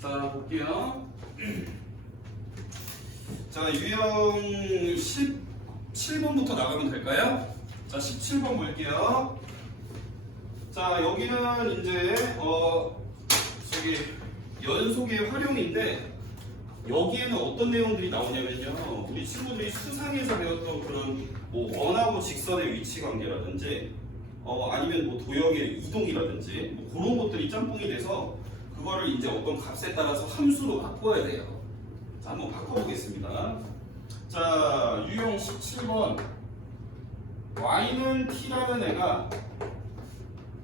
자, 볼게요. 자, 유형 17번부터 나가면 될까요? 자, 17번 볼게요. 자, 여기는 이제 저기 연속의 활용인데 여기에는 어떤 내용들이 나오냐면요. 우리 친구들이 수상에서 배웠던 그런 뭐 원하고 직선의 위치 관계라든지 아니면 뭐 도형의 이동이라든지 뭐 그런 것들이 짬뽕이 돼서 그거를 이제 어떤 값에 따라서 함수로 바꿔야 돼요. 자, 한번 바꿔보겠습니다. 자, 유형 17번 y는 t라는 애가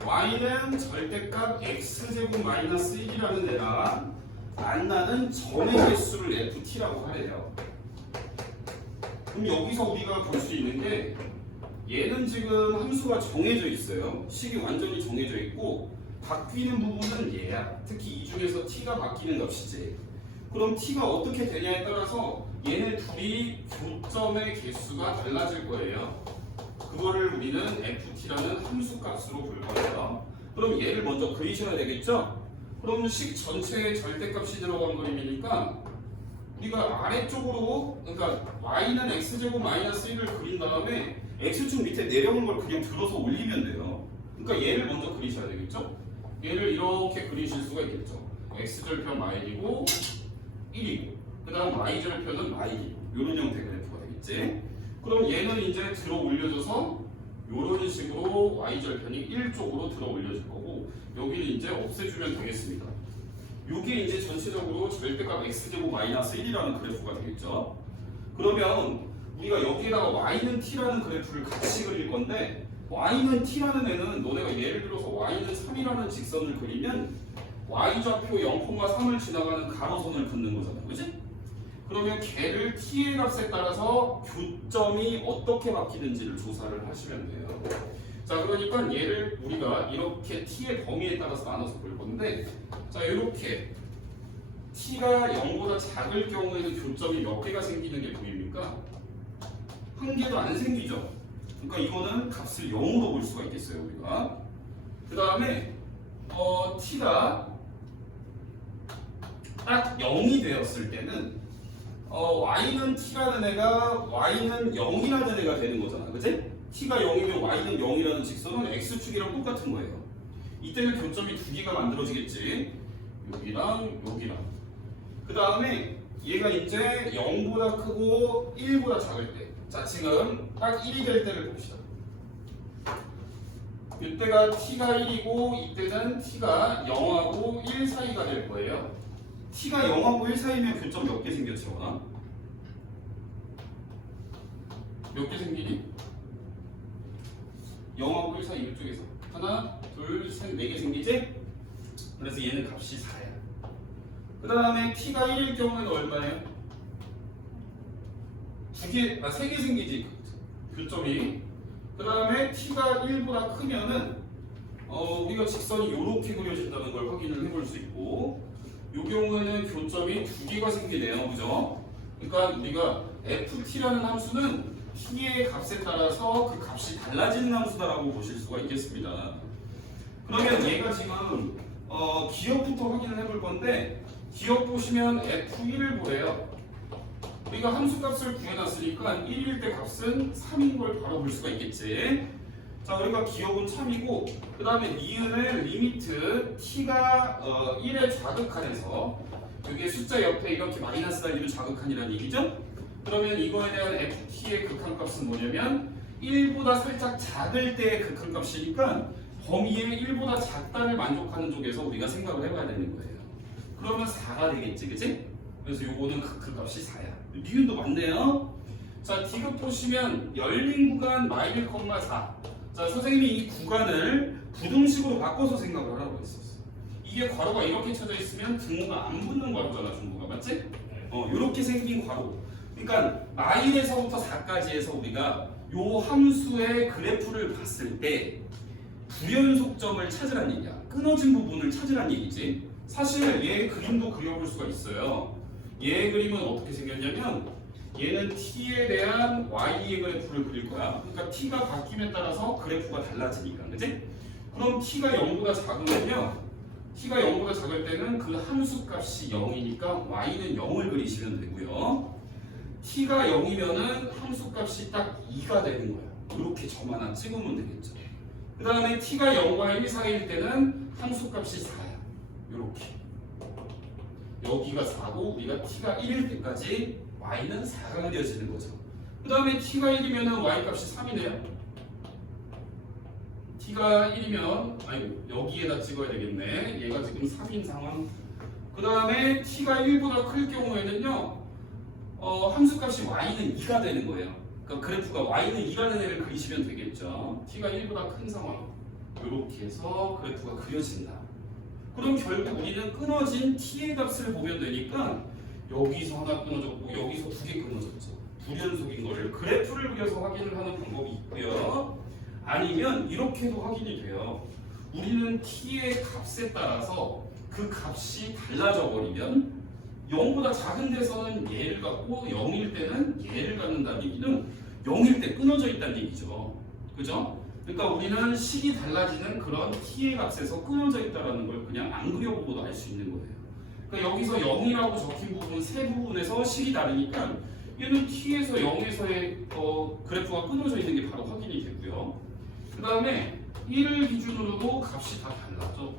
y는 절대값 x제곱 마이너스 1이라는 애가 만나는 점의 개수를 ft라고 하래요. 그럼 여기서 우리가 볼 수 있는 게 얘는 지금 함수가 정해져 있어요. 식이 완전히 정해져 있고 바뀌는 부분은 얘야. 특히 이 중에서 t가 바뀌는 값이지. 그럼 t가 어떻게 되냐에 따라서 얘네 둘이 교점의 개수가 달라질 거예요. 그거를 우리는 ft라는 함수 값으로 볼 거예요. 그럼 얘를 먼저 그리셔야 되겠죠? 그러면 식 전체에 절대값이 들어간 그림이니까 우리가 아래쪽으로, 그러니까 y는 x제곱 마이너스 1을 그린 다음에 x축 밑에 내려온 걸 그냥 들어서 올리면 돼요. 그러니까 얘를 먼저 그리셔야 되겠죠? 얘를 이렇게 그리실 수가 있겠죠. x절편 y이고 1이고 그 다음 y절편은 y이고 이런 형태 그래프가 되겠지? 그럼 얘는 이제 들어 올려져서 이런 식으로 y절편이 1쪽으로 들어 올려질 거고 여기는 이제 없애주면 되겠습니다. 이게 이제 전체적으로 절대값 x제곱 마이너스 1이라는 그래프가 되겠죠. 그러면 우리가 여기에다가 y는 t라는 그래프를 같이 그릴 건데 y는 t라는 애는 너네가 예를 들어서 y는 3이라는 직선을 그리면 y좌표 0,3을 지나가는 가로선을 긋는 거잖아. 그치? 그러면 걔를 t의 값에 따라서 교점이 어떻게 바뀌는지를 조사를 하시면 돼요. 자, 그러니까 얘를 우리가 이렇게 t의 범위에 따라서 나눠서 볼 건데 자, 이렇게 t가 0보다 작을 경우에는 교점이 몇 개가 생기는 게 보입니까? 한 개도 안 생기죠. 그러니까 이거는 값을 0으로 볼 수가 있겠어요, 우리가. 그 다음에 t가 딱 0이 되었을 때는 y는 t라는 애가 y는 0이라는 애가 되는 거잖아, 그치? t가 0이면 y는 0이라는 직선은 x축이랑 똑같은 거예요. 이때는 교점이 두 개가 만들어지겠지. 여기랑 여기랑. 그 다음에 얘가 이제 0보다 크고 1보다 작을 때. 자, 지금 딱 1이 될 때를 봅시다. 이때가 t가 1이고 이때는 t가 0하고 1 사이가 될 거예요. t가 0하고 1 사이면 교점 몇 개 생겼지, 원아? 몇 개 생기니? 0하고 1 사이 이쪽에서 하나, 둘, 셋, 4개 생기지? 그래서 얘는 값이 4야. 그 다음에 t가 1일 경우에는 얼마예요? 3개 생기지, 교점이. 그 다음에 t가 1보다 크면은 우리가 직선이 이렇게 그려진다는 걸 확인을 해볼 수 있고 이 경우에는 교점이 2개가 생기네요, 그죠? 그러니까 우리가 ft라는 함수는 t의 값에 따라서 그 값이 달라지는 함수다라고 보실 수가 있겠습니다. 그러면 얘가 지금 기억부터 확인을 해볼 건데 기억 보시면 f1을 보래요. 우리가 함수값을 구해놨으니까 1일 때 값은 3인 걸 바로 볼 수가 있겠지. 자, 우리가 기억은 참이고 그 다음에 니은의 리미트 t가 1에 자극한에서 여기에 숫자 옆에 이렇게 마이너스 달리면 자극한이라는 얘기죠. 그러면 이거에 대한 ft의 극한값은 뭐냐면 1보다 살짝 작을 때의 극한값이니까 범위에 1보다 작다를 만족하는 쪽에서 우리가 생각을 해봐야 되는 거예요. 그러면 4가 되겠지, 그치? 그래서 요거는 극한값이 4야. 니은도 맞네요. 자, D급 보시면 열린 구간 마일, 4. 자, 선생님이 이 구간을 부등식으로 바꿔서 생각을 하라고 했었어. 이게 괄호가 이렇게 쳐져 있으면 등호가 안 붙는 괄호잖아, 중구가. 맞지? 이렇게 생긴 괄호. 그러니까 마일에서부터 4까지 해서 우리가 요 함수의 그래프를 봤을 때 불연속점을 찾으란 얘기야. 끊어진 부분을 찾으란 얘기지. 사실 얘 그림도 그려볼 수가 있어요. 얘 그림은 어떻게 생겼냐면 얘는 t에 대한 y의 그래프를 그릴 거야. 그러니까 t가 바뀜에 따라서 그래프가 달라지니까, 그치? 그럼 t가 0보다 작으면요 t가 0보다 작을 때는 그 함수 값이 0이니까 y는 0을 그리시면 되고요. t가 0이면은 함수 값이 딱 2가 되는 거야. 이렇게 점 하나 찍으면 되겠죠. 그 다음에 t가 0과 1 사이일 때는 함수 값이 4야. 이렇게. 여기가 4고 우리가 t가 1일 때까지 y는 4가 그려지는 거죠. 그 다음에 t가 1이면 y 값이 3이네요. t가 1이면 아이고 여기에다 찍어야 되겠네. 얘가 지금 3인 상황. 그 다음에 t가 1보다 클 경우에는요 함수값이 y는 2가 되는 거예요. 그러니까 그래프가 y는 2라는 애를 그리시면 되겠죠. t가 1보다 큰 상황. 이렇게 해서 그래프가 그려진다. 그럼 결국 우리는 끊어진 t의 값을 보면 되니까 여기서 하나 끊어졌고 여기서 2개 끊어졌죠. 불연속인 거를 그래프를 그려서 확인을 하는 방법이 있고요. 아니면 이렇게도 확인이 돼요. 우리는 t의 값에 따라서 그 값이 달라져 버리면 0보다 작은 데서는 얘를 갖고 0일 때는 얘를 갖는다는 얘기는 0일 때 끊어져 있다는 얘기죠. 그죠? 그러니까 우리는 식이 달라지는 그런 t의 값에서 끊어져 있다는 걸 그냥 안 그려보고도 알 수 있는 거예요. 그러니까 여기서 0이라고 적힌 부분 세 부분에서 식이 다르니까 얘는 t에서 0에서의 그래프가 끊어져 있는 게 바로 확인이 되고요. 그 다음에 1을 기준으로도 값이 다 달라져.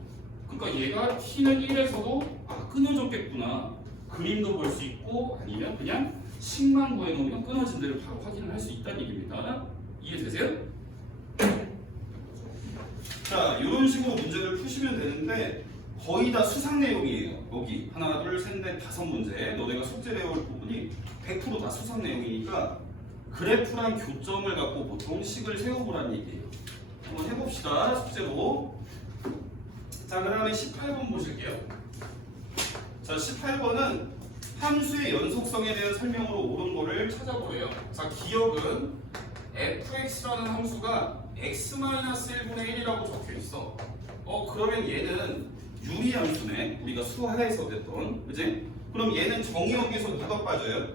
그러니까 얘가 t는 1에서도 끊어졌겠구나. 그림도 볼 수 있고 아니면 그냥 식만 구해놓으면 끊어진 데를 바로 확인을 할 수 있다는 얘기입니다. 이해되세요? 자, 이런 식으로 문제를 푸시면 되는데 거의 다 수상 내용이에요. 여기 하나, 둘, 셋, 넷, 5문제 너네가 숙제를 해올 부분이 100% 다 수상 내용이니까 그래프랑 교점을 갖고 보통 식을 세워보라는 얘기예요. 한번 해봅시다. 숙제로. 자, 그 다음에 18번 보실게요. 자, 18번은 함수의 연속성에 대한 설명으로 옳은 거를 찾아보래요. 자, 기억은 fx라는 함수가 x-1분의 1이라고 적혀 있어. 그러면 얘는 유리함수네. 우리가 수하에서 됐던, 그지? 그럼 얘는 정의역에서 누가 빠져요?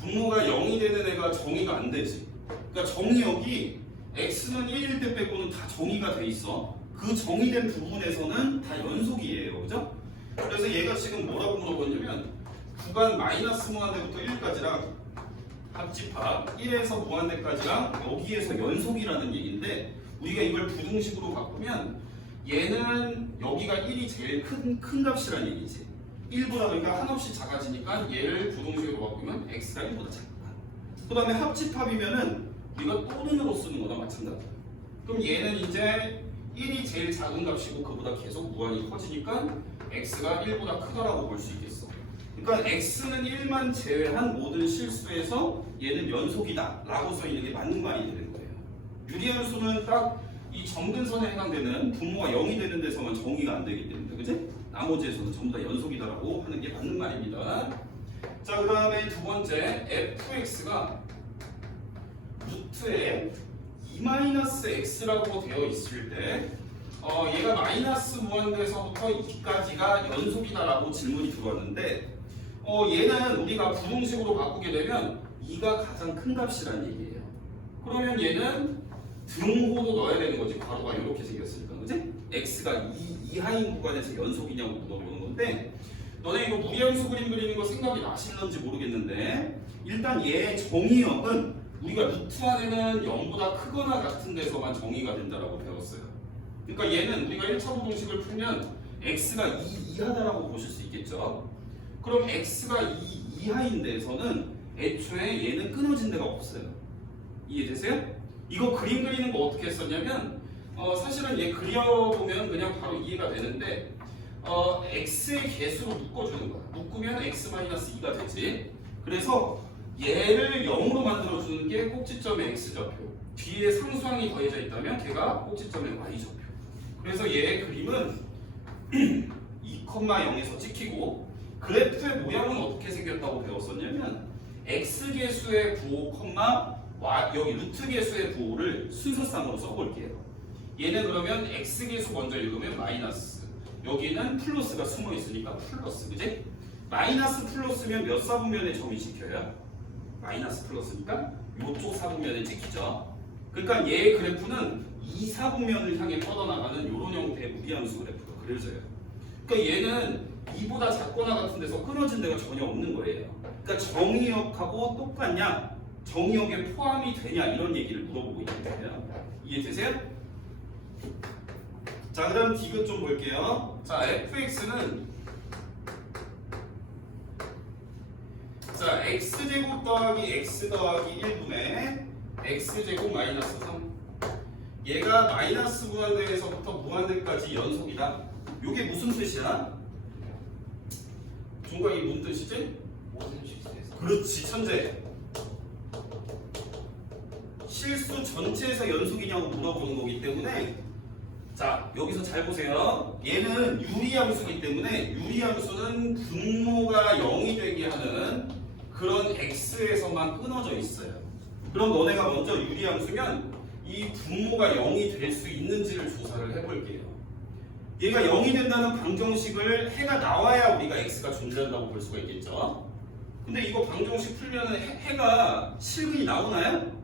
분모가 0이 되는 애가 정의가 안 되지. 그러니까 정의역이 x는 1일 때 빼고는 다 정의가 돼 있어. 그 정의된 부분에서는 다 연속이에요. 그죠? 그래서 얘가 지금 뭐라고 물어봤냐면 구간 마이너스 무한대부터 1까지랑 합집합 1에서 무한대까지랑 여기에서 연속이라는 얘기인데 우리가 이걸 부등식으로 바꾸면 얘는 여기가 1이 제일 큰 값이라는 얘기지. 1보다 그러니까 한없이 작아지니까 얘를 부등식으로 바꾸면 x가 1보다 작다. 그 다음에 합집합이면은 우리가 또는으로 쓰는 거나 마찬가지야. 그럼 얘는 이제 1이 제일 작은 값이고 그보다 계속 무한히 커지니까 x가 1보다 크다라고 볼 수 있겠어. 그러니까 x는 1만 제외한 모든 실수에서 얘는 연속이다 라고 써 있는 게 맞는 말이 되는 거예요. 유리함수는 딱 이 점근선에 해당되는 분모가 0이 되는 데서만 정의가 안 되기 때문에 그치? 나머지에서는 전부 다 연속이다라고 하는 게 맞는 말입니다. 자, 그 다음에 두 번째 fx가 루트에 2-x라고 되어 있을 때 얘가 마이너스 무한대에서부터 2까지가 연속이다라고 질문이 들어왔는데 얘는 우리가 부등식으로 바꾸게 되면 2가 가장 큰 값이라는 얘기예요. 그러면 얘는 등호도 넣어야 되는 거지. 괄호가 이렇게 생겼으니까 그치? x가 2 이하인 구간에서 연속이냐고 물어보는 건데 너네 이거 무리함수 그림 그리는 거 생각이 나실런지 모르겠는데 일단 얘 정의역은 우리가 루트 안에는 0보다 크거나 같은 데서만 정의가 된다라고 배웠어요. 그러니까 얘는 우리가 1차 부등식을 풀면 x가 2 이하다라고 보실 수 있겠죠. 그럼 x가 2 이하인 데서는 애초에 얘는 끊어진 데가 없어요. 이해되세요? 이거 그림 그리는 거 어떻게 했었냐면 사실은 얘 그려보면 그냥 바로 이해가 되는데 x의 개수로 묶어주는 거야. 묶으면 x-2가 되지. 그래서 얘를 0으로 만들어주는 게 꼭지점의 x좌표. 뒤에 상수항이 더해져 있다면 걔가 꼭지점의 y좌표. 그래서 얘의 그림은 2,0에서 찍히고 그래프의 모양은 어떻게 생겼다고 배웠었냐면 x개수의 부호, 여기 루트개수의 부호를 순서상으로 써볼게요. 얘는 그러면 x개수 먼저 읽으면 마이너스, 여기는 플러스가 숨어 있으니까 플러스, 그지? 마이너스 플러스면 몇 사분면에 점이 찍혀요? 마이너스 플러스니까 이쪽 사분면에 찍히죠. 그러니까 얘의 그래프는 이 사분면을 향해 뻗어나가는 이런 형태의 무리함수 그래프가 그려져요. 그러니까 얘는 2보다 작거나 같은 데서 끊어진 데가 전혀 없는 거예요. 그러니까 정의역하고 똑같냐? 정의역에 포함이 되냐? 이런 얘기를 물어보고 있는 거예요. 이해되세요? 자, 그 다음 디귿 좀 볼게요. 자, fx는 자, x제곱 더하기 x 더하기 1분의 x제곱 마이너스 3. 얘가 마이너스 무한대에서부터 무한대까지 연속이다. 요게 무슨 뜻이야? 종각이 무슨 뜻이지? 모든 실수에서. 그렇지, 천재. 실수 전체에서 연속이냐고 물어보는 거기 때문에 자, 여기서 잘 보세요. 얘는 유리함수이기 때문에 유리함수는 분모가 0이 되게 하는 그런 x에서만 끊어져 있어요. 그럼 너네가 먼저 유리함수면 이 분모가 0이 될 수 있는지를 조사를 해볼게요. 얘가 0이 된다는 방정식을 해가 나와야 우리가 x가 존재한다고 볼 수가 있겠죠. 근데 이거 방정식 풀면 해가 실근이 나오나요?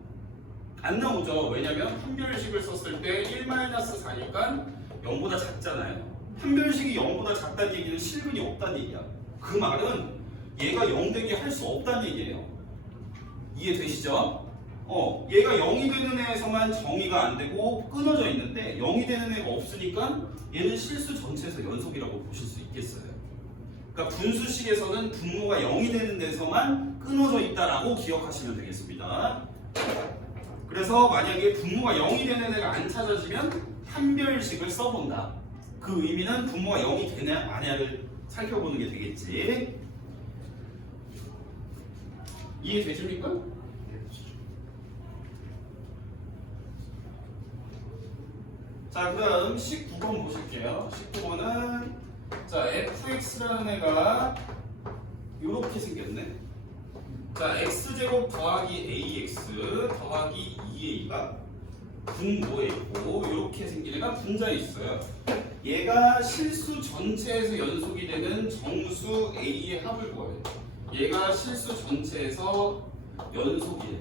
안 나오죠. 왜냐면 판별식을 썼을 때 1-4니까 0보다 작잖아요. 판별식이 0보다 작다는 얘기는 실근이 없다는 얘기야. 그 말은 얘가 0 되게 할 수 없다는 얘기예요. 이해되시죠? 얘가 0이 되는 애에서만 정의가 안 되고 끊어져 있는데 0이 되는 애가 없으니까 얘는 실수 전체에서 연속이라고 보실 수 있겠어요. 그러니까 분수식에서는 분모가 0이 되는 데서만 끊어져 있다라고 기억하시면 되겠습니다. 그래서 만약에 분모가 0이 되는 애가 안 찾아지면 판별식을 써본다. 그 의미는 분모가 0이 되냐 마냐를 살펴보는 게 되겠지. 이해되십니까? 자, 그 다음 19번 보실게요. 19번은 자, fx라는 애가 이렇게 생겼네. 자, x제곱 더하기 ax 더하기 2a가 분모에 있고 이렇게 생긴 애가 분자에 있어요. 얘가 실수 전체에서 연속이 되는 정수 a의 합을 구해요. 얘가 실수 전체에서 연속이에요.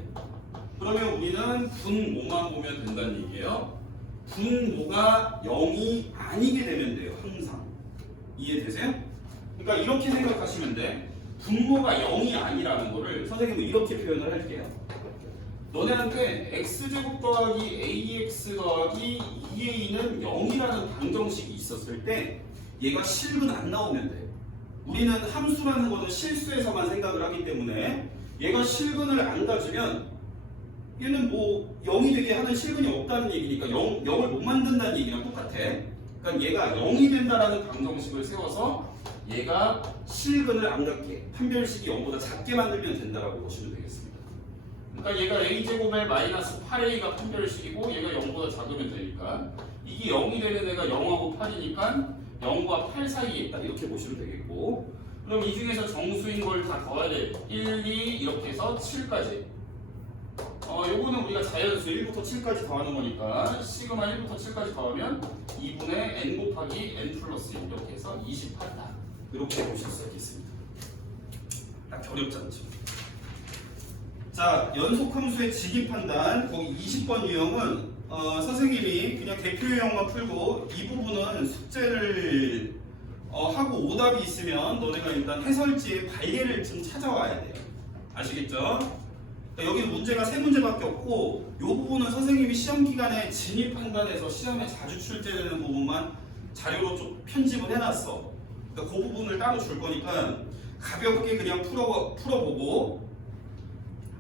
그러면 우리는 분모만 보면 된다는 얘기예요. 분모가 0이 아니게 되면 돼요. 항상. 이해되세요? 그러니까 이렇게 생각하시면 돼. 분모가 0이 아니라는 거를 선생님은 이렇게 표현을 할게요. 너네한테 x제곱 더하기 ax 더하기 2a는 0이라는 방정식이 있었을 때 얘가 실근 안 나오면 돼. 우리는 함수라는 거는 실수에서만 생각을 하기 때문에 얘가 실근을 안 가지면 얘는 뭐 0이 되게 하는 실근이 없다는 얘기니까 0을 못 만든다는 얘기랑 똑같아. 그러니까 얘가 0이 된다라는 방정식을 세워서 얘가 실근을 안 갖게 판별식이 0보다 작게 만들면 된다라고 보시면 되겠습니다. 그러니까 얘가 a제곱의 마이너스 8a가 판별식이고 얘가 0보다 작으면 되니까 이게 0이 되는 애가 0하고 8이니까 0과 8 사이에 있다 이렇게 보시면 되겠고 그럼 이 중에서 정수인 걸 다 더해야 돼. 1, 2 이렇게 해서 7까지 요거는 우리가 자연수 1부터 7까지 더하는 거니까 시그마 1부터 7까지 더하면 2분의 n 곱하기 n 플러스 1 이렇게 해서 28다. 이렇게 보실 수 있겠습니다. 딱 어렵지 않죠. 자, 연속함수의 직입 판단 거기 20번 유형은 선생님이 그냥 대표 유형만 풀고 이 부분은 숙제를 하고 오답이 있으면 너네가 일단 해설지에 발예를 좀 찾아와야 돼요. 아시겠죠? 여기 문제가 3문제밖에 없고 이 부분은 선생님이 시험 기간에 진입 판단해서 시험에 자주 출제되는 부분만 자료로 좀 편집을 해놨어. 그러니까 그 부분을 따로 줄 거니까 가볍게 그냥 풀어보고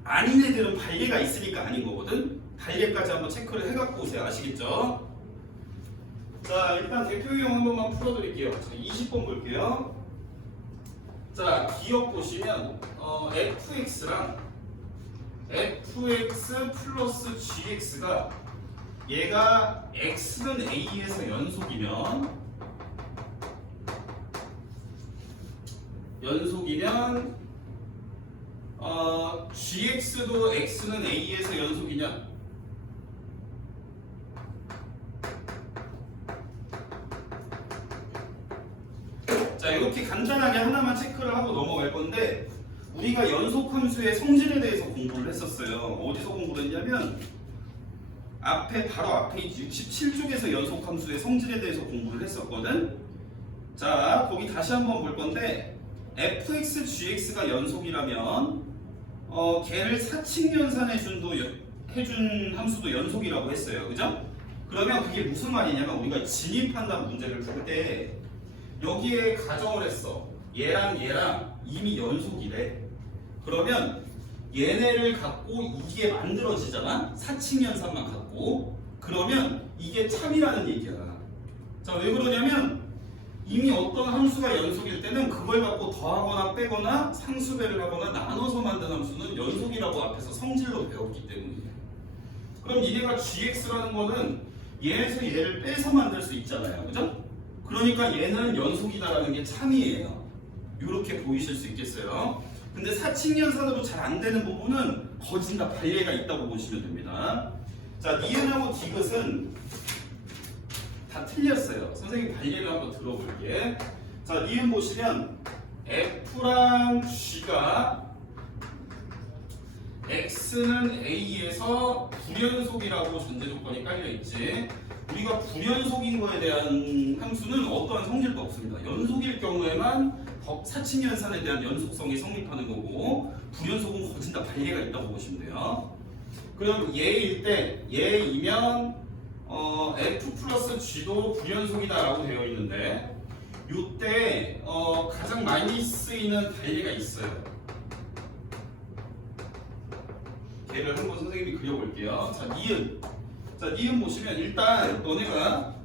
아닌 애들은 발예가 있으니까 아닌 거거든. 발예까지 한번 체크를 해갖고 오세요. 아시겠죠? 자, 일단 대표 유형 한 번만 풀어드릴게요. 자, 20번 볼게요. 자, 기억 보시면 fx랑 fx 플러스 gx가 얘가 x는 a에서 연속이면 gx도 x는 a에서 연속이냐? 자, 이렇게 간단하게 하나만 체크를 하고 넘어갈 건데 우리가 연속함수의 성질에 대해서 공부를 했었어요. 어디서 공부를 했냐면 바로 앞에 67쪽에서 연속함수의 성질에 대해서 공부를 했었거든. 자, 거기 다시 한번 볼 건데 fx, gx가 연속이라면 걔를 해준 함수도 연속이라고 했어요. 그죠? 그러면 그게 무슨 말이냐면 우리가 진입한다는 문제를 풀 때 여기에 가정을 했어. 얘랑 얘랑 이미 연속이래. 그러면 얘네를 갖고 이게 만들어지잖아. 사칙연산만 갖고. 그러면 이게 참이라는 얘기야. 자, 왜 그러냐면 이미 어떤 함수가 연속일 때는 그걸 갖고 더하거나 빼거나 상수배를 하거나 나눠서 만든 함수는 연속이라고 앞에서 성질로 배웠기 때문이에요. 그럼 얘네가 gx라는 거는 얘에서 얘를 빼서 만들 수 있잖아요. 그죠? 그러니까 얘는 연속이다라는 게 참이에요. 이렇게 보이실 수 있겠어요. 근데 사칙연산으로 잘 안 되는 부분은 거진다 발예가 있다고 보시면 됩니다. 자, 니은하고 디귿은 다 틀렸어요. 선생님 발예를 한번 들어볼게. 자, 니은 보시면 F랑 G가 X는 A에서 불연속이라고 전제 조건이 깔려있지. 우리가 불연속인 거에 대한 함수는 어떠한 성질도 없습니다. 연속일 경우에만 사칙연산에 대한 연속성이 성립하는 거고 불연속은 거진다 발예가 있다고 보시면 돼요. 그럼 얘일 때 얘이면 F 플러스 G도 불연속이다라고 되어 있는데 이때 가장 많이 쓰이는 단리가 있어요. 걔를 한번 선생님이 그려볼게요. 자, 니은. 자, 니은 보시면 일단 너네가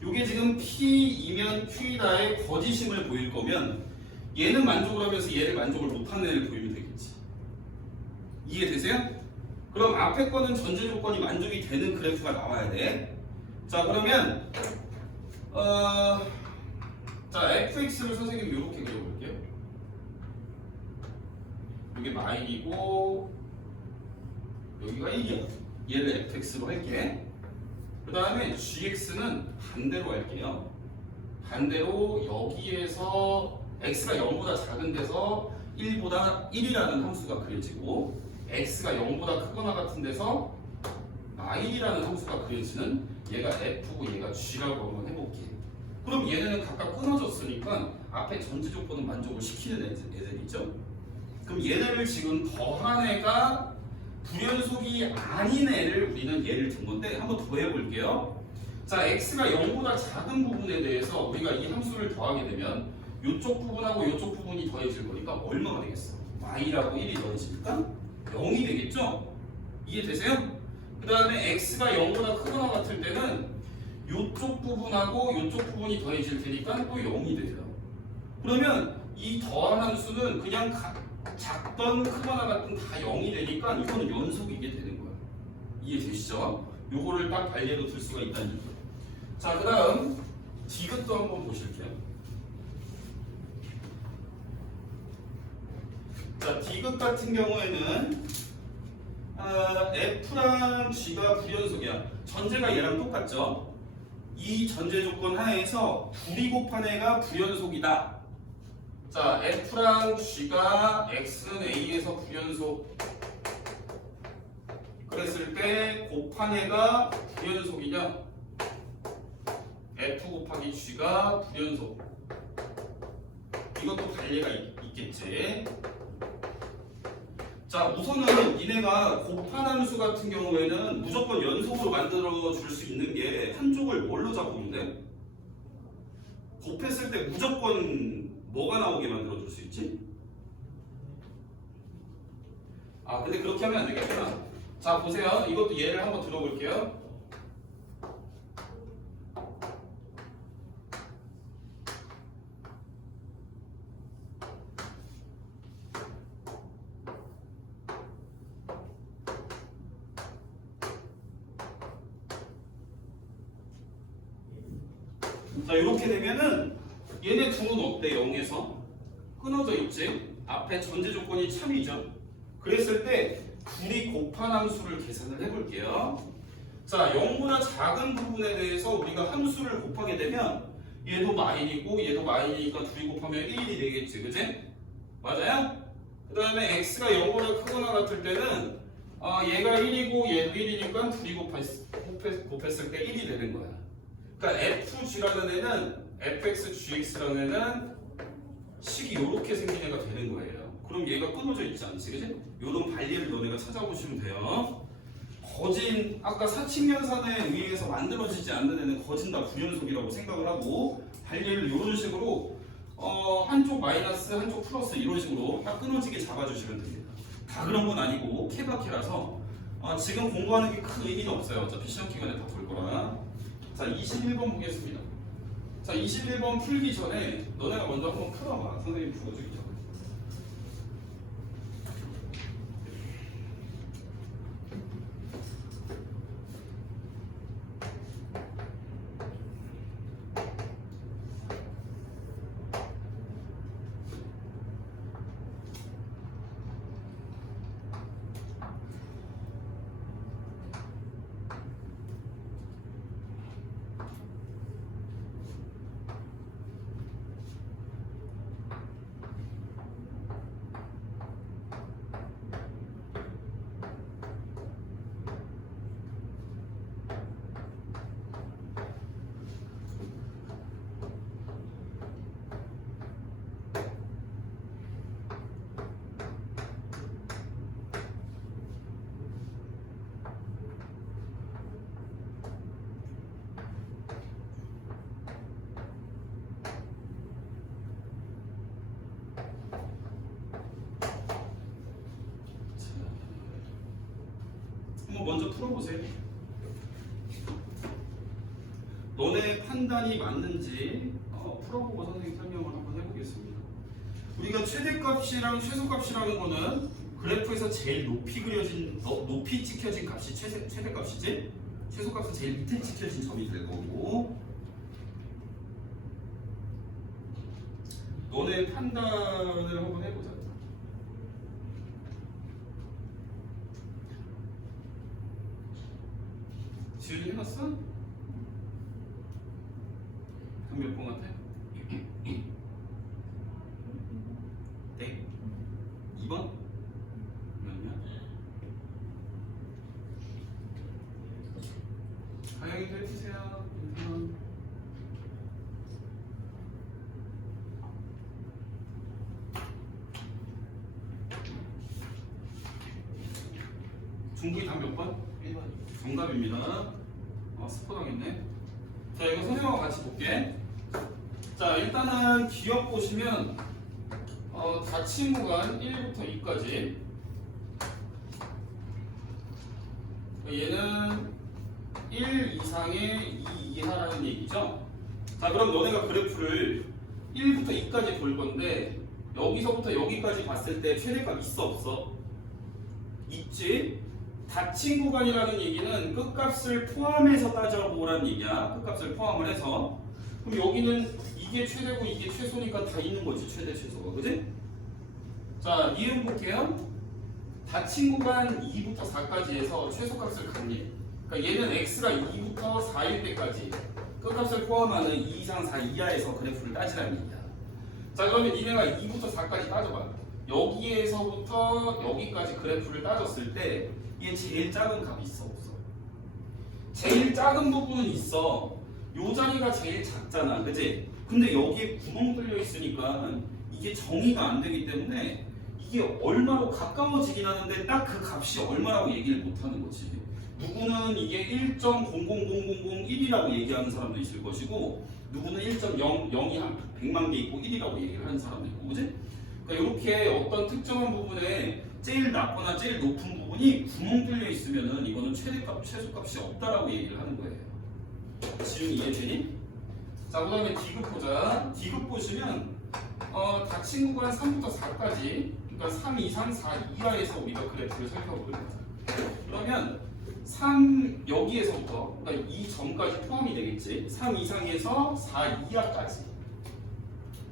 요게 지금 P이면 Q다의 거짓임을 보일 거면 얘는 만족을 하면서 얘를 만족을 못하는 애를 보이면 되겠지. 이해되세요? 그럼 앞에 거는 전제 조건이 만족이 되는 그래프가 나와야 돼. 자, 그러면 자, fx를 선생님이 이렇게 그려볼게요. 이게 마일이고 여기가 1이야. 얘를 fx로 할게. 그 다음에 gx는 반대로 할게요. 반대로 여기에서 x가 0보다 작은 데서 1이라는 함수가 그려지고 x가 0보다 크거나 같은 데서 마일이라는 함수가 그려지는 얘가 f고 얘가 g라고 한번 해볼게. 그럼 얘네는 각각 끊어졌으니까 앞에 전제 조건은 만족을 시키는 애들이죠. 그럼 얘네를 지금 더한 애가 불연속이 아닌 애를 우리는 예를 든 건데 한번 더 해볼게요. 자, x가 0보다 작은 부분에 대해서 우리가 이 함수를 더하게 되면 이쪽 부분하고 이쪽 부분이 더해질 거니까 얼마가 되겠어? y라고 1이 더해지니까 0이 되겠죠? 이해되세요? 그 다음에 x가 0보다 크거나 같을 때는 이쪽 부분하고 이쪽 부분이 더해질 테니까 또 0이 돼요. 그러면 이 더한 함수는 그냥 작던 크거나 같은 다 0이 되니까 이거는 연속이게 되는 거야. 이해되시죠? 요거를 딱 발예로 들 수가 있다는 얘기. 자, 그 다음 디귿도 한번 보실게요. 자, 디귿 같은 경우에는 F랑 G가 불연속이야. 전제가 얘랑 똑같죠? 이 전제 조건 하에서 둘이 곱한 애가 불연속이다. 자, F랑 G가 X는 A에서 불연속 그랬을 때 곱한 애가 불연속이냐? F 곱하기 G가 불연속. 이것도 발예가 있겠지. 자, 우선은 니네가 곱한 함수 같은 경우에는 무조건 연속으로 만들어 줄 수 있는 게 한쪽을 뭘로 잡으면 돼? 곱했을 때 무조건 뭐가 나오게 만들어 줄 수 있지? 아, 근데 그렇게 하면 안 되겠구나. 자, 보세요. 이것도 예를 한번 들어볼게요. 자, 이렇게 되면은 얘네 둘은 어때? 0에서 끊어져 있지? 앞에 전제 조건이 참이죠. 그랬을 때 둘이 곱한 함수를 계산을 해볼게요. 자, 0보다 작은 부분에 대해서 우리가 함수를 곱하게 되면 얘도 마일이고 얘도 마일이니까 둘이 곱하면 1이 되겠지, 그치? 맞아요? 그 다음에 x가 0보다 크거나 같을 때는 얘가 1이고 얘도 1이니까 둘이 곱했을 때 1이 되는 거야. 그러니까 FG라는 애는 fx, gx라는 애는 식이 이렇게 생긴 애가 되는 거예요. 그럼 얘가 끊어져 있지 않지, 그지? 요런 발리를 너네가 찾아보시면 돼요. 거진 아까 사칙연산에 의해서 만들어지지 않는 애는 거진 다 불연속이라고 생각을 하고 발리를 이런 식으로 한쪽 마이너스 한쪽 플러스 이런 식으로 딱 끊어지게 잡아주시면 됩니다. 다 그런 건 아니고 케바케라서 지금 공부하는 게 큰 의미는 없어요. 어차피 시험 기간에 다 볼 거라. 자, 21번 보겠습니다. 자, 21번 풀기 전에 너네가 먼저 한번 풀어봐. 선생님 풀어주기 전에. 한번 먼저 풀어보세요. 너네 판단이 맞는지 풀어보고 선생님 설명을 한번 해보겠습니다. 우리가 최대값이랑 최소값이라는 거는 그래프에서 제일 높이 그려진, 높이 찍혀진 값이 최대값이지? 최소값은 제일 밑에 찍혀진 점이 될 거고, 너네 판단을 한번 해보자. 지훈이 해놨어? 그럼 몇 번 같아? 네? 2번? 몇이야? 하영이도 해주세요. 중국이 답 몇 번? 1번. 정답입니다. 스포 당했네. 자, 이거 선생님하고 같이 볼게. 자, 일단은 기억 보시면 닫힌 구간 1부터 2까지. 얘는 1 이상의 2 이하라는 얘기죠. 자, 그럼 너네가 그래프를 1부터 2까지 볼 건데 여기서부터 여기까지 봤을 때 최대값 있어 없어? 있지? 닫힌 구간이라는 얘기는 끝값을 포함해서 따져보라는 얘기야. 끝값을 포함을 해서. 그럼 여기는 이게 최대고 이게 최소니까 다 있는 거지. 최대 최소가. 그지? 자, 이음 볼게요. 닫힌 구간 2부터 4까지 해서 최소값을 갖니. 그러니까 얘는 x가 2부터 4일 때까지 끝값을 포함하는 2 이상 4 이하에서 그래프를 따지라는 얘기야. 자, 그러면 니네가 2부터 4까지 따져봐. 여기에서부터 여기까지 그래프를 따졌을 때 얘 제일 작은 값이 있어 없어? 제일 작은 부분은 있어. 요 자리가 제일 작잖아, 그치? 근데 여기에 구멍 뚫려 있으니까 이게 정의가 안 되기 때문에 이게 얼마로 가까워지긴 하는데 딱 그 값이 얼마라고 얘기를 못 하는 거지. 누구는 이게 1.0000001이라고 얘기하는 사람도 있을 것이고, 누구는 1.0이 한 100만 개 있고 1이라고 얘기를 하는 사람도 있고, 그치? 그러니까 이렇게 어떤 특정한 부분에 제일 낮거나 제일 높은 부분이 구멍 뚫려 있으면은 이거는 최대값, 최소값이 없다라고 얘기를 하는 거예요. 지금 이해되니? 자, 그 다음에 디귿 보자. 디귿 보시면 닫힌 구간 3부터 4까지, 그러니까 3 이상 4 이하에서 우리가 그래프를 살펴보는 거야. 그러면 3 여기에서부터, 그러니까 이 점까지 포함이 되겠지. 3 이상에서 4 이하까지.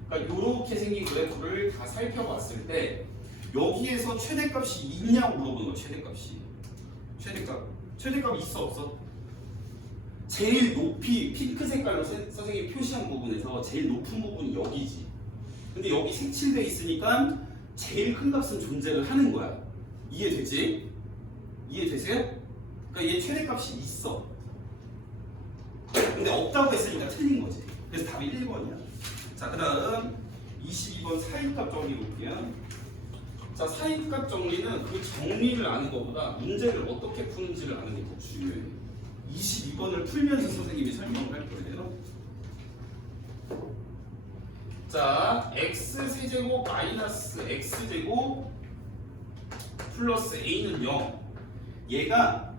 그러니까 이렇게 생긴 그래프를 다 살펴봤을 때 여기에서 최대값이 있냐고 물어보는 거야. 최대값이. 최대값이 있어 없어? 제일 높이 핑크 색깔로 선생님이 표시한 부분에서 제일 높은 부분이 여기지. 근데 여기 색칠돼 있으니까 제일 큰 값은 존재를 하는 거야. 이해되지? 이해되세요? 그러니까 얘 최대값이 있어. 근데 없다고 했으니까 틀린 거지. 그래서 답이 1번이야. 자, 그 다음 22번 사이값 정리 볼게요. 자, 사이값 정리는 그 정리를 아는 것보다 문제를 어떻게 푸는지를 아는 게 더 중요해요. 22번을 풀면서 선생님이 설명을 할 거예요. 자, x세제곱 마이너스 x제곱 플러스 a는 0. 얘가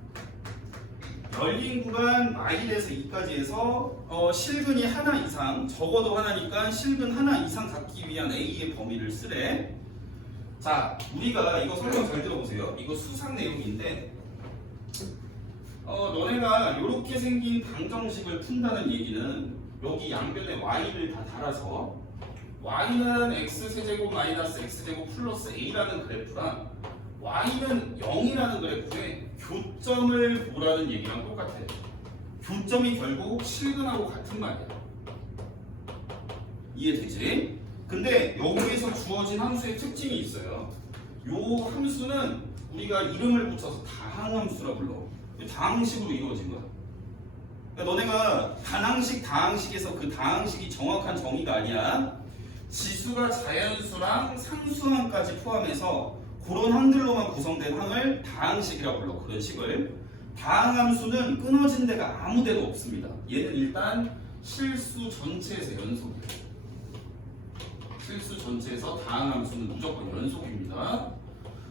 열린 구간 마일에서 2까지 해서 실근이 하나 이상, 적어도 하나니까 실근 하나 이상 갖기 위한 a의 범위를 쓰래. 자, 우리가 이거 설명 잘 들어보세요. 이거 수상 내용인데 너네가 이렇게 생긴 방정식을 푼다는 얘기는 여기 양변에 y를 다 달아서 y는 x세제곱 마이너스 x제곱 플러스 a라는 그래프랑 y는 0이라는 그래프에 교점을 보라는 얘기랑 똑같아요. 교점이 결국 실근하고 같은 말이야. 이해되지? 근데 여기에서 주어진 함수의 특징이 있어요. 요 함수는 우리가 이름을 붙여서 다항함수라 불러. 다항식으로 이루어진 거야. 그러니까 너네가 단항식, 다항식에서 그 다항식이 정확한 정의가 아니야. 지수가 자연수랑 상수항까지 포함해서 그런 항들로만 구성된 항을 다항식이라고 불러. 그런 식을. 다항함수는 끊어진 데가 아무 데도 없습니다. 얘는 일단 실수 전체에서 연속이에요. 실수 전체에서 다항함수는 무조건 연속입니다.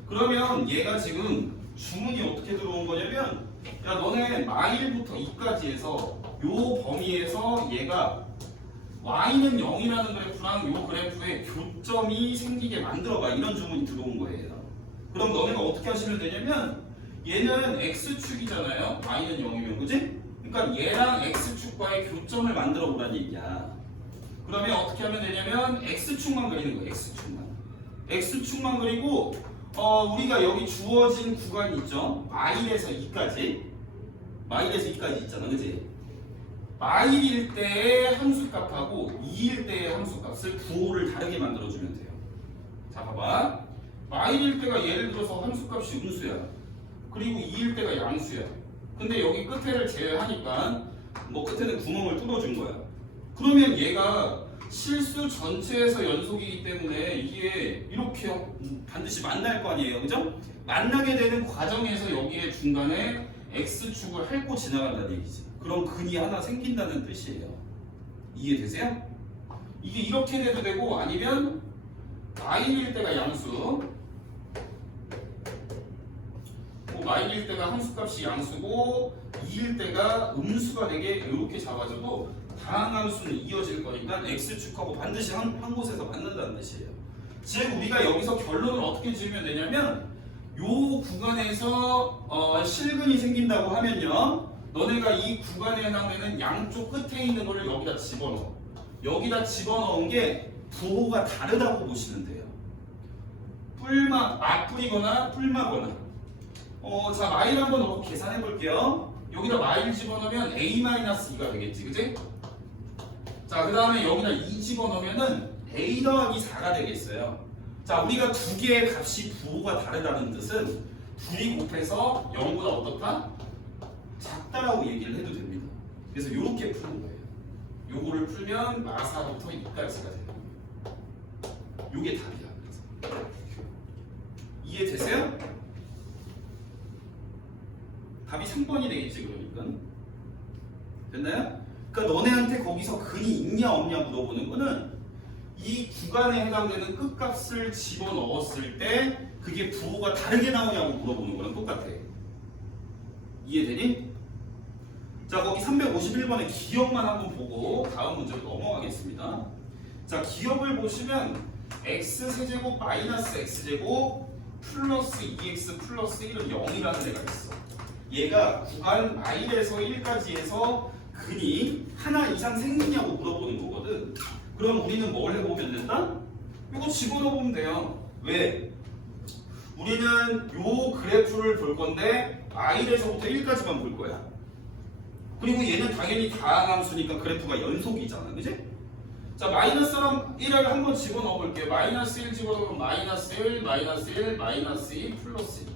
그러면 얘가 지금 주문이 어떻게 들어온 거냐면, 야, 너네 마일부터 2까지 해서 요 범위에서 얘가 y는 0이라는 그래프랑 요 그래프에 교점이 생기게 만들어봐. 이런 주문이 들어온 거예요. 그럼 너네가 어떻게 하시면 되냐면, 얘는 x축이잖아요. y는 0이면, 그지? 그러니까 얘랑 x축과의 교점을 만들어 보라는 얘기야. 그러면 어떻게 하면 되냐면 x축만 그리는 거예요. x축만 그리고 우리가 여기 주어진 구간이 있죠. 마일에서 2까지 있잖아, 그치? 마일일 때의 함수값하고 2일 때의 함수값을 부호를 다르게 만들어주면 돼요. 자, 봐봐. 마일일 때가 예를 들어서 함수값이 음수야. 그리고 2일 때가 양수야. 근데 여기 끝에를 제외하니까 뭐 끝에는 구멍을 뚫어준 거야. 그러면 얘가 실수 전체에서 연속이기 때문에 이게 이렇게 반드시 만날 거 아니에요, 그죠? 만나게 되는 과정에서 여기에 중간에 x축을 핥고 지나간다는 얘기지. 그럼 근이 하나 생긴다는 뜻이에요. 이해되세요? 이게 이렇게 돼도 되고, 아니면 마일일 때가 양수, 마일일 때가 함수값이 양수고 2일 때가 음수가 되게 이렇게 잡아줘도 다항함수는 이어질 거니까 x축하고 반드시 한 곳에서 만난다는 뜻이에요. 즉 우리가 여기서 결론을 어떻게 지으면 되냐면, 요 구간에서 실근이 생긴다고 하면요, 너네가 이 구간에 해당되는 양쪽 끝에 있는 거를 여기다 집어넣어. 여기다 집어넣은 게 부호가 다르다고 보시면 돼요. 맞불이거나 뿔마거나. 자, 마일 한번 넣고 계산해 볼게요. 여기다 마일 집어넣으면 a-2가 되겠지, 그치? 자, 그 다음에 여기다 2 집어넣으면은 a 더하기 4가 되겠어요. 자, 우리가 두 개의 값이 부호가 다르다는 뜻은 둘이 곱해서 0보다 어떻다? 작다라고 얘기를 해도 됩니다. 그래서 이렇게 푸는 거예요. 요거를 풀면 마사부터 2까지가 돼요. 요게 답이야. 그래서. 이해되세요? 답이 3번이 되겠지, 그러니까. 됐나요? 그러니까 너네한테 거기서 근이 있냐 없냐 물어보는 거는 이 구간에 해당되는 끝값을 집어넣었을 때 그게 부호가 다르게 나오냐고 물어보는 거랑 똑같아. 이해되니? 자, 거기 351번의 기억만 한번 보고 다음 문제로 넘어가겠습니다. 자, 기억을 보시면 x세제곱 마이너스 x제곱 플러스 2x 플러스 1은 0이라는 애가 있어. 얘가 구간 마일에서 1까지 해서 근이 하나 이상 생기냐고 물어보는 거거든. 그럼 우리는 뭘 해보면 된다? 이거 집어넣으면 돼요. 왜? 우리는 요 그래프를 볼 건데 마일에서부터 1까지만 볼 거야. 그리고 얘는 당연히 다항함수니까 그래프가 연속이잖아, 그지? 자, 마이너스랑 1을 한번 집어넣어 볼게요. 마이너스 1 집어넣으면 마이너스 1, 마이너스 1, 마이너스 2, 플러스 2.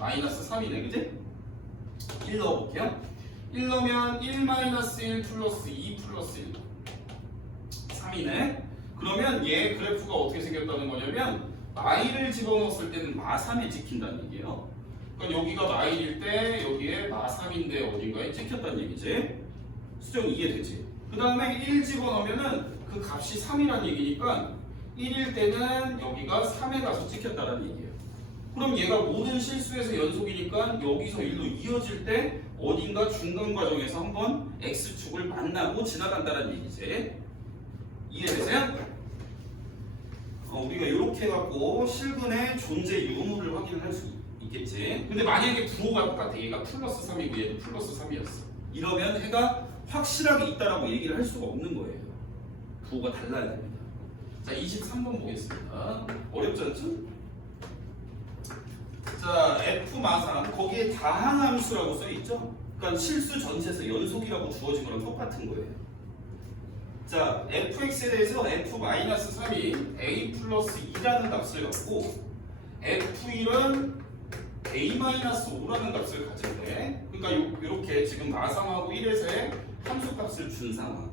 마이너스 3이네, 그지? 1 넣어볼게요. 1 넣으면 1 마이너스 1 플러스 2 플러스 1. 3이네. 그러면 얘 그래프가 어떻게 생겼다는 거냐면 마일을 집어넣었을 때는 마3에 찍힌다는 얘기예요. 그러니까 여기가 마일일 때 여기에 마3인데 어딘가에 찍혔다는 얘기지. 수정 이해되지? 그 다음에 1 집어넣으면은 그 값이 3이라는 얘기니까 1일 때는 여기가 3에 가서 찍혔다는 얘기예요. 그럼 얘가 모든 실수에서 연속이니까 여기서 1로 이어질 때 어딘가 중간 과정에서 한번 x축을 만나고 지나간다는 얘기지. 이해되세요? 우리가 이렇게 해갖고 실근의 존재 유무를 확인을 할 수 있겠지. 근데 만약에 부호가 똑같아. 얘가 플러스 3이고 얘도 플러스 3이었어. 이러면 해가 확실하게 있다라고 얘기를 할 수가 없는 거예요. 부호가 달라야 됩니다. 자, 23번 보겠습니다. 어렵지 않죠? 자, f 마상 거기에 다항함수라고 써 있죠? 그러니까 실수 전체에서 연속이라고 주어진 거랑 똑같은 거예요. 자, fx에 대해서 f-3이 a 플러스 2라는 값을 갖고 f1은 a-5라는 값을 가질 때, 그러니까 이렇게 지금 마상하고 1에서의 함수값을 준 상황.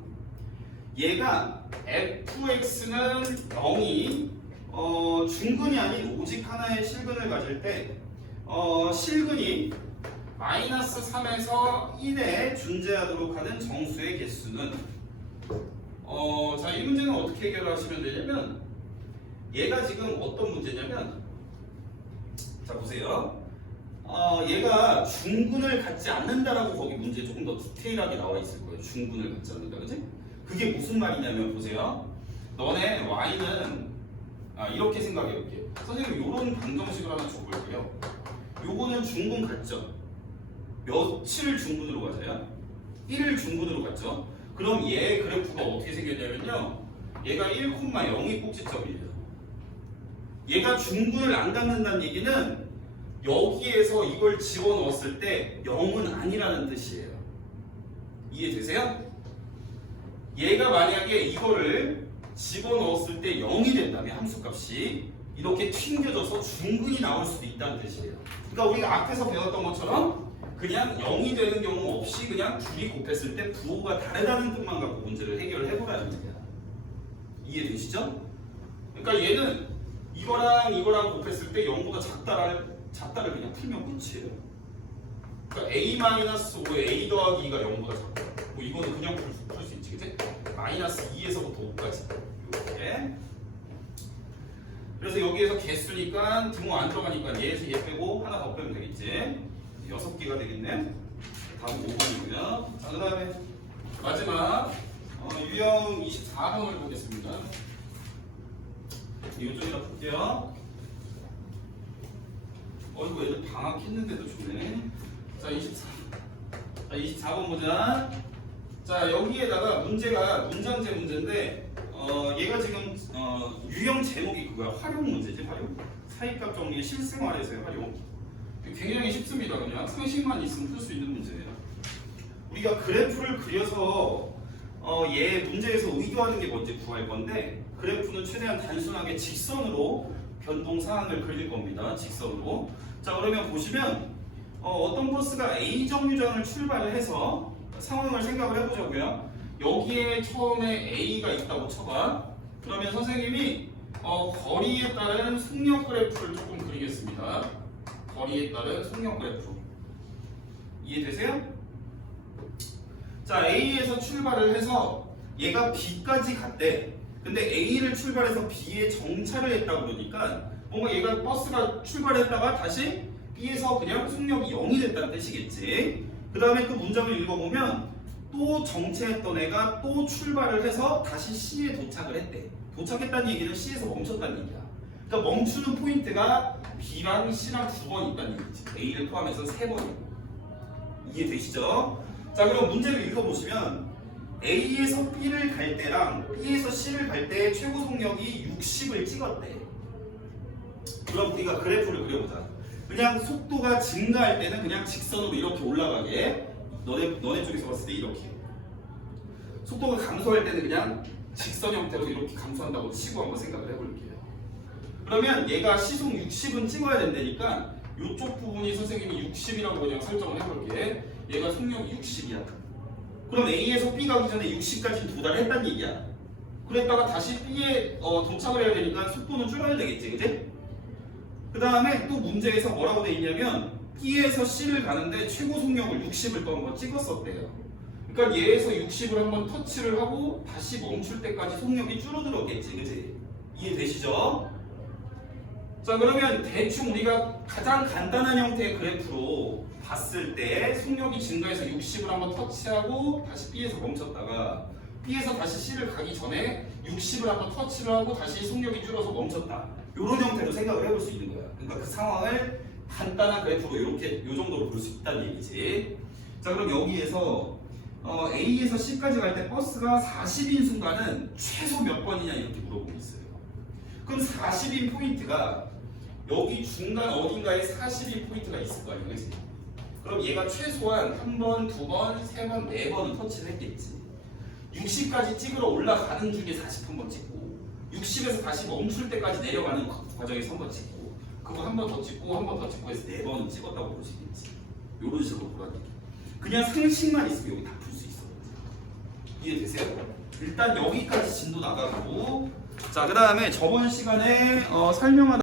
얘가 fx는 0이 중근이 아닌 오직 하나의 실근을 가질 때 실근이 마이너스 3에서 1에 존재하도록 하는 정수의 개수는 자, 이 문제는 어떻게 해결하시면 되냐면 얘가 지금 어떤 문제냐면 자 보세요. 얘가 중근을 갖지 않는다라고 거기 문제 조금 더 디테일하게 나와 있을 거예요. 중근을 갖지 않는다, 그지? 그게 무슨 말이냐면 보세요. 너네 y는 이렇게 생각해 볼게요. 선생님 이런 방정식을 하나 줘볼게요. 요거는 중근 같죠? 며칠 중근으로 가져요? 1을 중근으로 갔죠? 그럼 얘 그래프가 어떻게 생겼냐면요. 얘가 1,0이 꼭지점이에요. 얘가 중근을 안 갖는다는 얘기는 여기에서 이걸 집어넣었을 때 0은 아니라는 뜻이에요. 이해되세요? 얘가 만약에 이거를 집어넣었을 때 0이 된다면 함수값이 이렇게 튕겨져서 중근이 나올 수도 있다는 뜻이에요. 그러니까 우리가 앞에서 배웠던 것처럼 그냥 0이 되는 경우 없이 그냥 둘이 곱했을 때 부호가 다르다는 뜻만 갖고 문제를 해결을 해보라는 얘기야. 이해되시죠? 그러니까 얘는 이거랑 곱했을 때 0보다 작다를 그냥 풀면 끝이에요. 그러니까 a-5에 a 더하기 2가 0보다 작다. 뭐 이거는 그냥 풀 수 있지, 그치? 마이너스 2에서부터 5까지 이렇게. 그래서 여기에서 개수니까 등호 안 들어가니까 얘에서 얘 빼고 하나 더 빼면 되겠지. 6개가 되겠네. 다음 5번이고요. 자, 그 다음에 마지막 유형 24번을 보겠습니다. 이쪽에다 볼게요. 어이구 애들 방학했는데도 좋네. 자, 24번 보자. 자, 여기에다가 문제가 문장제 문제인데 얘가 지금 유형 제목이 그거야. 활용 문제지, 활용. 사이값 정리의 실생활에서의 활용. 굉장히 쉽습니다. 그냥 상식만 있으면 풀 수 있는 문제예요. 우리가 그래프를 그려서 얘 문제에서 의도하는 게 뭔지 구할 건데 그래프는 최대한 단순하게 직선으로 변동 사항을 그릴 겁니다. 직선으로. 자, 그러면 보시면 어떤 버스가 A 정류장을 출발을 해서 상황을 생각을 해보자고요. 여기에 처음에 A가 있다고 쳐봐. 그러면 선생님이 거리에 따른 속력 그래프를 조금 그리겠습니다. 거리에 따른 속력 그래프. 이해되세요? 자, A에서 출발을 해서 얘가 B까지 갔대. 근데 A를 출발해서 B에 정차를 했다 그러니까 뭔가 얘가 버스가 출발했다가 다시 B에서 그냥 속력이 0이 됐다는 뜻이겠지. 그 다음에 그 문장을 읽어보면 또 정체했던 애가 또 출발을 해서 다시 C에 도착을 했대. 도착했다는 얘기는 C에서 멈췄다는 얘기야. 그러니까 멈추는 포인트가 B랑 C랑 2번 있다는 얘기지. A를 포함해서 3번이고. 이해되시죠? 자, 그럼 문제를 읽어보시면 A에서 B를 갈 때랑 B에서 C를 갈 때 최고 속력이 60을 찍었대. 그럼 우리가 그래프를 그려보자. 그냥 속도가 증가할 때는 그냥 직선으로 이렇게 올라가게. 너네 쪽에서 봤을 때 이렇게. 속도가 감소할 때는 그냥 직선 형태로 이렇게 감소한다고 치고 한번 생각을 해볼게요. 그러면 얘가 시속 60은 찍어야 된다니까 이쪽 부분이 선생님이 60이라고 그냥 설정을 해볼게. 얘가 속력이 60이야. 그럼 A에서 B 가기 전에 60까지 도달했다는 얘기야. 그랬다가 다시 B에 도착을 해야 되니까 속도는 줄여야 되겠지, 그지? 그 다음에 또 문제에서 뭐라고 돼 있냐면 B에서 C를 가는데 최고 속력을 60을 또 한번 찍었었대요. 그러니까 얘에서 60을 한번 터치를 하고 다시 멈출 때까지 속력이 줄어들었겠지, 그지? 이해되시죠? 자, 그러면 대충 우리가 가장 간단한 형태의 그래프로 봤을 때 속력이 증가해서 60을 한번 터치하고 다시 B에서 멈췄다가 B에서 다시 C를 가기 전에 60을 한번 터치를 하고 다시 속력이 줄어서 멈췄다. 이런 형태로 생각을 해볼 수 있는 거야. 그러니까 그 상황을 간단한 그래프로 이렇게 요 정도로 볼 수 있다는 얘기지. 자, 그럼 여기에서 A에서 C까지 갈 때 버스가 40인 순간은 최소 몇 번이냐 이렇게 물어보고 있어요. 그럼 40인 포인트가 여기 중간 어딘가에 40인 포인트가 있을 거 아니야, 그치? 그럼 얘가 최소한 한 번, 두 번, 세 번, 네 번은 터치를 했겠지. 60까지 찍으러 올라가는 중에 40 한 번 찍고 60에서 다시 멈출 때까지 내려가는 과정에서 한 번 찍고 그거 한 번 더 찍고 한 번 더 찍고 해서 네 번은 찍었다고 볼 수 있겠지. 요런 식으로 보라는 얘기. 그냥 상식만 있으면 여기 다 풀 수 있어. 이해되세요? 일단 여기까지 진도 나가고 자, 그 다음에 저번 시간에 설명하다